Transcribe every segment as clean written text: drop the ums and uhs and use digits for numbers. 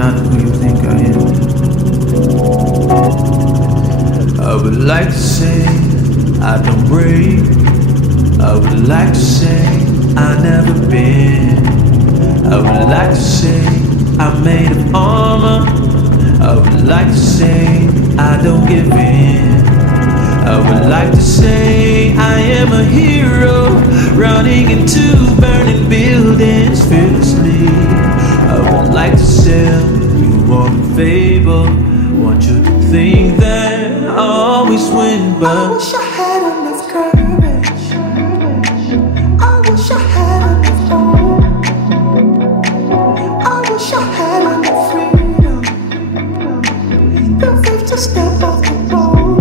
not who you think I am. I would like to say I don't break. I would like to say I never been. I would like to say I'm made of armor. I would like to say I don't give in. I would like to say I am a hero, running into burning buildings fearlessly. I would like to sell you on a fable, want you to think that I always win, but I wish I had enough courage. I wish I had enough hope. I wish I had enough freedom, the faith to step off the boat.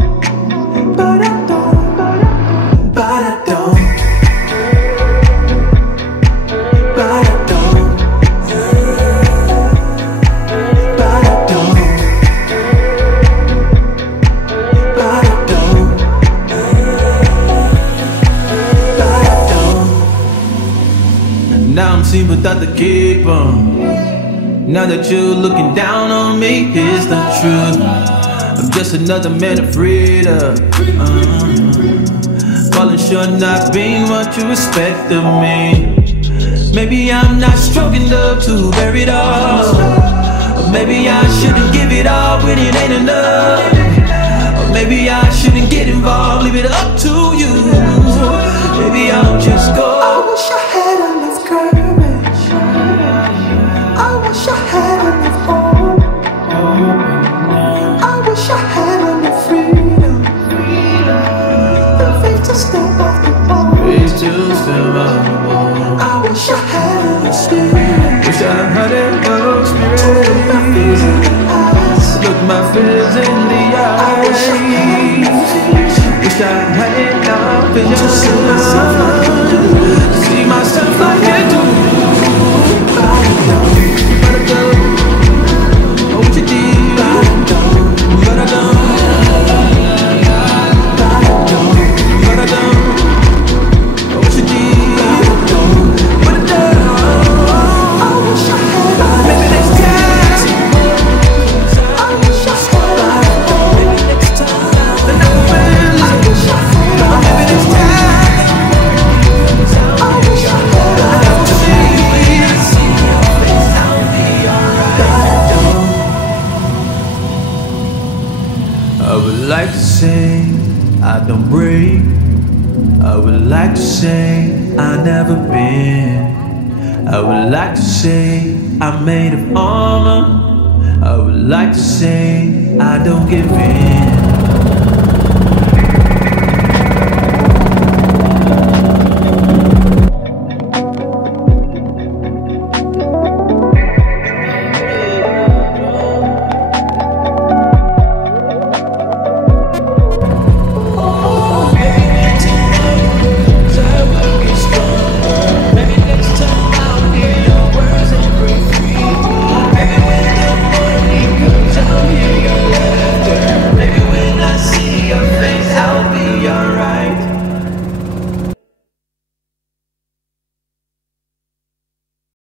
But I don't, but I don't, but I don't, but I don't, but I don't, but I don't. Now I'm seen without the cape on. Now that you're looking down on me, here's the truth. I'm just another man afraid of falling short, not being what you expect of me. Maybe I'm not strong enough to bear it all, or maybe I shouldn't give it all when it ain't enough, or maybe I shouldn't get involved, leave it up to you. Maybe I'll just go. I wish I had enough courage. I wish I had enough hope. I wish I had enough freedom, the faith to step off the boat. I wish I had enough spirit. Wish I had enough spirit to look my fears in the eyes. Look my fears in the eyes. Wish I had enough vision to see myself like you do. See myself like you do. But I don't. But I don't. Oh, what you did. But I don't. But I don't. But I don't. But I don't. Oh, what you did. But I don't. But I don't. I wish I had. Maybe next time. I wish I had. Maybe next time. The never will. I wish I had. Maybe next time. I wish I had. I will see. I would like to say I don't break. I would like to say I never been. I would like to say I'm made of armor. I would like to say I don't give in.